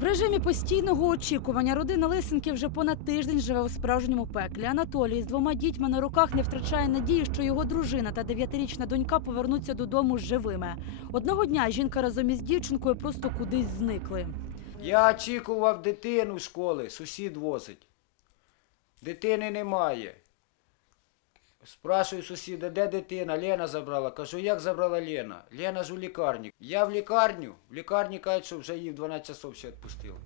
В режимі постійного очікування родина Лисенків вже понад тиждень живе у справжньому пеклі. Анатолій з двома дітьми на руках не втрачає надії, що його дружина та дев'ятирічна донька повернуться додому живими. Одного дня жінка разом із дівчинкою просто кудись зникли. Я очікував дитину з школи, сусід возить. Дитини немає. Спрашую сусіда, де дитина? Лена забрала. Кажу, як забрала Лена? Лена ж у лікарні. Я в лікарню. В лікарні кажуть, що вже її в 12 часов ще відпустили.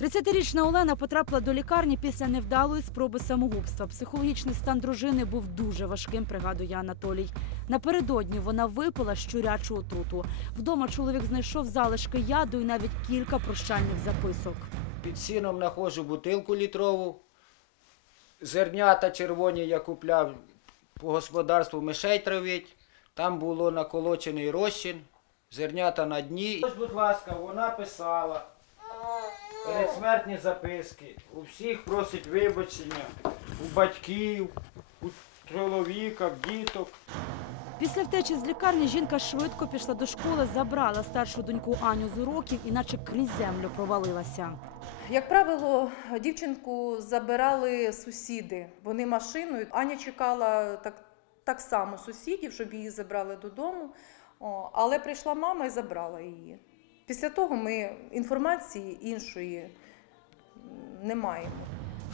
30-річна Олена потрапила до лікарні після невдалої спроби самогубства. Психологічний стан дружини був дуже важким, пригадує Анатолій. Напередодні вона випила щурячу отруту. Вдома чоловік знайшов залишки яду і навіть кілька прощальних записок. Під сіном знаходжу бутилку літрову. Зернята червоні я купляв по господарству мишей травить. Там було наколочений розчин, зернята на дні. Ось, будь ласка, вона писала передсмертні записки. У всіх просить вибачення, у батьків, у чоловіка, в діток. Після втечі з лікарні жінка швидко пішла до школи, забрала старшу доньку Аню з уроків і наче крізь землю провалилася. Як правило, дівчинку забирали сусіди. Вони машиною. Аня чекала так, так само сусідів, щоб її забрали додому. О, але прийшла мама і забрала її. Після того ми інформації іншої не маємо.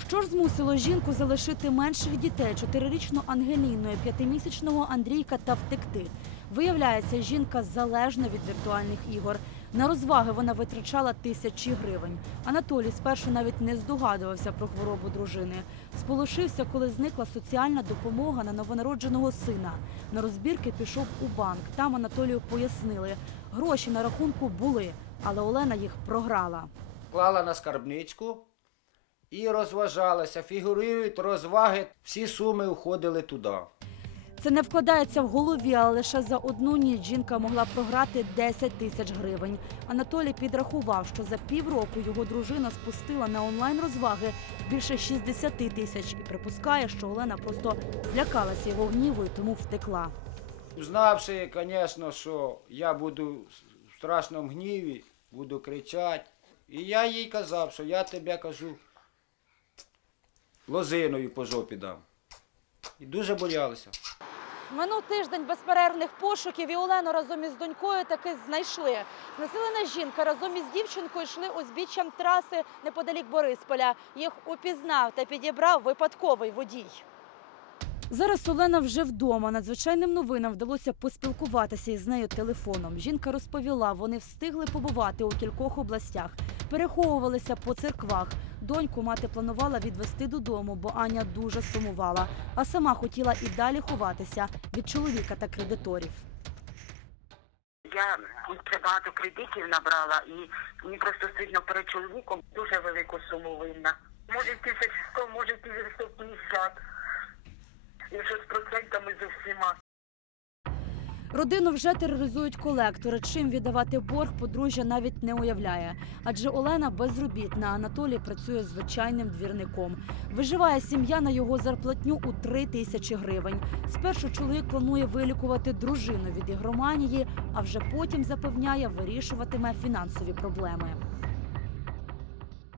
Що ж змусило жінку залишити менших дітей чотирирічну Ангеліну і п'ятимісячного Андрійка та втекти? Виявляється, жінка залежна від віртуальних ігор. На розваги вона витрачала тисячі гривень. Анатолій спершу навіть не здогадувався про хворобу дружини. Сполошився, коли зникла соціальна допомога на новонародженого сина. На розбірки пішов у банк. Там Анатолію пояснили, гроші на рахунку були, але Олена їх програла. Клала на скарбничку і розважалася. Фігурують розваги, всі суми уходили туди. Це не вкладається в голові, але лише за одну ніч жінка могла програти 10 тисяч гривень. Анатолій підрахував, що за півроку його дружина спустила на онлайн розваги більше 60 тисяч і припускає, що Олена просто злякалася його гніву і тому втекла. Знавши, звісно, що я буду в страшному гніві, буду кричати. І я їй казав, що я тебе кажу лозиною по жопі дам. І дуже боялися. Минув тиждень безперервних пошуків і Олену разом із донькою таки знайшли. Знесилена жінка разом із дівчинкою йшли узбіччям траси неподалік Борисполя. Їх упізнав та підібрав випадковий водій. Зараз Олена вже вдома. Надзвичайним новинам вдалося поспілкуватися із нею телефоном. Жінка розповіла, вони встигли побувати у кількох областях, переховувалися по церквах. Доньку мати планувала відвести додому, бо Аня дуже сумувала, а сама хотіла і далі ховатися від чоловіка та кредиторів. Я багато кредитів набрала і мені просто стидно перед чоловіком дуже велику суму винна. Може тисяч сто, може тисяч сто п'ятдесят. Якщо з процентами з усіма. Родину вже тероризують колектори. Чим віддавати борг подружжя навіть не уявляє. Адже Олена безробітна, Анатолій працює звичайним двірником. Виживає сім'я на його зарплатню у три тисячі гривень. Спершу чоловік планує вилікувати дружину від ігроманії, а вже потім запевняє, вирішуватиме фінансові проблеми.